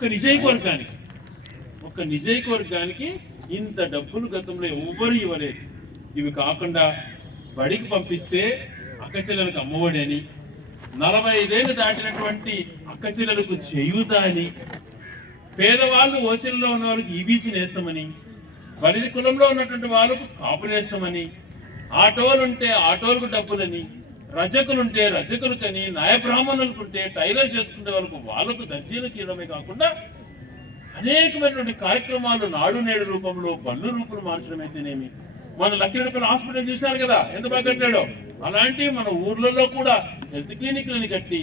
ఒక్క ఒక ఒక్క నిజయకవర్గానికి ఇంత డబ్బులు గతంలో ఎవ్వరు ఇవ్వలేదు. ఇవి కాకుండా బడికి పంపిస్తే అక్కచెల్లెలకు అమ్మఒడి అని నలభై ఐదేళ్ళు దాటినటువంటి అక్కచెల్లెలకు చేయూత అని పేదవాళ్ళు ఓసీలలో ఉన్న వాళ్ళకి ఈబీసీ నేస్తామని బలిజ కులంలో ఉన్నటువంటి వాళ్ళకు కాపులు నేస్తామని ఆటోలు ఉంటే ఆటోలకు డబ్బులని రజకులుంటే రజకులకని న్యాయ బ్రాహ్మణులకుంటే టైలర్ చేసుకునే వాళ్ళకు వాళ్ళకు దర్జీలకు ఇవ్వడమే కాకుండా అనేకమైనటువంటి కార్యక్రమాలు నాడు నేడు రూపంలో బళ్ళు రూపులు మార్చడం అయితేనేమి మన లక్కిరెడ్డిపల్లి హాస్పిటల్ చూశారు కదా ఎంత బాగా కట్టాడో. అలాంటి మన ఊర్లలో కూడా హెల్త్ క్లినిక్లని కట్టి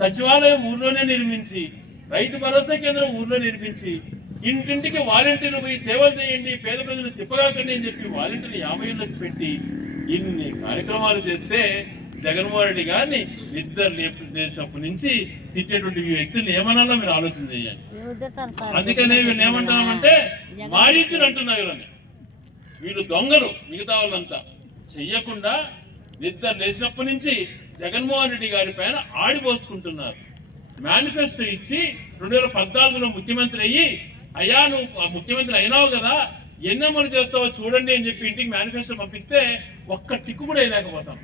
సచివాలయం ఊర్లోనే నిర్మించి రైతు భరోసా కేంద్రం ఊర్లో నిర్మించి ఇంటింటికి వాలంటీర్లు పోయి సేవలు చేయండి పేద ప్రజలు తిప్పగాకండి అని చెప్పి వాలంటీర్లు యాభై పెట్టి ఇన్ని కార్యక్రమాలు చేస్తే జగన్మోహన్ రెడ్డి గారిని ఇద్దరు లేచినప్పటి నుంచి తిట్టేటువంటి ఈ ఏమనాలో మీరు ఆలోచన చేయాలి. అందుకనే వీళ్ళు ఏమంటామంటే మాయించుని అంటున్నారు వీళ్ళని. వీళ్ళు దొంగలు మిగతా వాళ్ళంతా. చెయ్యకుండా నిద్ర లేచినప్పటి నుంచి జగన్మోహన్ రెడ్డి గారి పైన ఆడిపోసుకుంటున్నారు మేనిఫెస్టో ఇచ్చి రెండు వేల పద్నాలుగులో ముఖ్యమంత్రి అయ్యి అయ్యా నువ్వు ముఖ్యమంత్రి అయినావు కదా ఎన్ని అమలు చేస్తావో చూడండి అని చెప్పి ఇంటికి మేనిఫెస్టో పంపిస్తే ఒక్క టిక్కు కూడా వేయలేకపోతాం.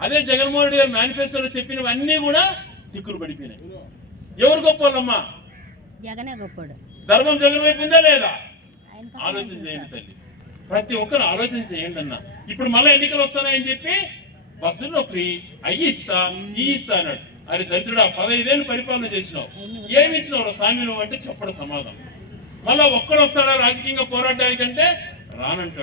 అదే జగన్మోహన్ రెడ్డి గారు మేనిఫెస్టోలో చెప్పినవన్నీ కూడా టిక్కులు పడిపోయినాయి. ఎవరు గొప్ప వాళ్ళమ్మా జగనే గొప్పడు. ధర్మం జగన్ వైపు ఉందా లేదా? ఆలోచన చేయండి తల్లి. ప్రతి ఒక్కరు ఆలోచన చేయండి అన్న. ఇప్పుడు మళ్ళీ ఎన్నికలు వస్తున్నాయని చెప్పి బస్సుల్లో ఫ్రీ అయ్యి ఇస్తా ఈ ఇస్తా అన్నాడు. అది దరిద్రుడా పదహైదేళ్ళు పరిపాలన చేసినావు. ఏమి ఇచ్చినావు సామి నువ్వు అంటే చెప్పడం సమాధానం. మళ్ళా ఒక్కడు వస్తాడా రాజకీయంగా పోరాడడానికంటే? రానంటాడు.